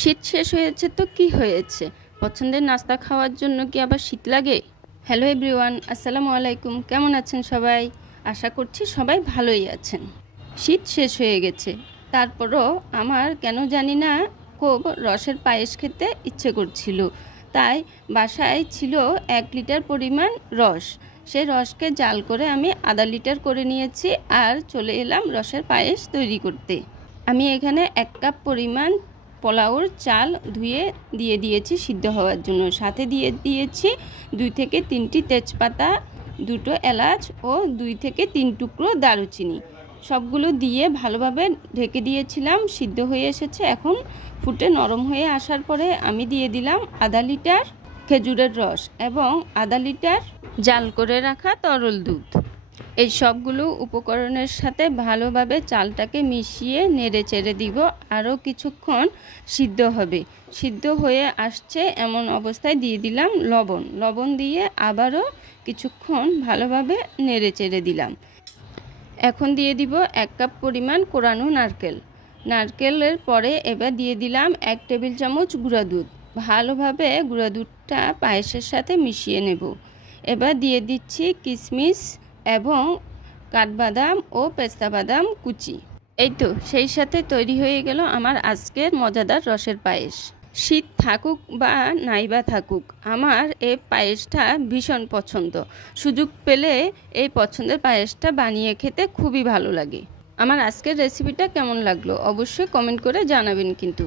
শীত শেষ হয়েছে তো কি হয়েছে, পছন্দের নাস্তা খাওয়ার জন্য কি আবার শীত লাগে? হ্যালো এভরিওয়ান, আসসালামু আলাইকুম। কেমন আছেন সবাই? আশা করছি সবাই ভালোই আছেন। শীত শেষ হয়ে গেছে, তারপরও আমার কেন জানি না খুব রসের পায়েস খেতে ইচ্ছে করছিল। তাই বাসায় ছিল 1 লিটার পরিমাণ রস। সেই রসকে জাল করে আমি আধা লিটার করে নিয়েছি আর চলে এলাম রসের পায়েস তৈরি করতে। আমি এখানে 1 কাপ পরিমাণ পোলাওর চাল ধুয়ে দিয়ে দিয়েছি সিদ্ধ হওয়ার জন্য। সাথে দিয়ে দিয়েছি 2 থেকে 3টি তেজপাতা, 2টো এলাচ ও 2 থেকে 3 টুকরো দারুচিনি। সবগুলো দিয়ে ভালোভাবে ঢেকে দিয়েছিলাম। সিদ্ধ হয়ে এসেছে। এখন ফুটে নরম হয়ে আসার পরে আমি দিয়ে দিলাম আধা লিটার খেজুরের রস এবং আধা লিটার জাল করে রাখা তরল দুধ। এই সবগুলো উপকরণের সাথে ভালোভাবে চালটাকে মিশিয়ে নেড়ে চেড়ে দিব। আরও কিছুক্ষণ সিদ্ধ হবে। সিদ্ধ হয়ে আসছে এমন অবস্থায় দিয়ে দিলাম লবণ দিয়ে আবারও কিছুক্ষণ ভালোভাবে নেড়ে চেড়ে দিলাম। এখন দিয়ে দিব 1 কাপ পরিমাণ কোরানো নারকেলের পরে এবার দিয়ে দিলাম 1 টেবিল চামচ গুঁড়া দুধ। ভালোভাবে গুঁড়া দুধটা পায়েসের সাথে মিশিয়ে নেব। এবার দিয়ে দিচ্ছি কিশমিশ এবং কাঠবাদাম ও পেস্তা বাদাম কুচি। এই তো সেই সাথে তৈরি হয়ে গেল আমার আজকের মজাদার রসের পায়েস। শীত থাকুক বা নাইবা থাকুক, আমার এই পায়েসটা ভীষণ পছন্দ। সুযোগ পেলে এই পছন্দের পায়েসটা বানিয়ে খেতে খুবই ভালো লাগে। আমার আজকের রেসিপিটা কেমন লাগলো অবশ্যই কমেন্ট করে জানাবেন। কিন্তু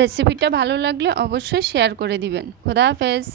রেসিপিটা ভালো লাগলে অবশ্যই শেয়ার করে দিবেন। খোদা হাফেজ।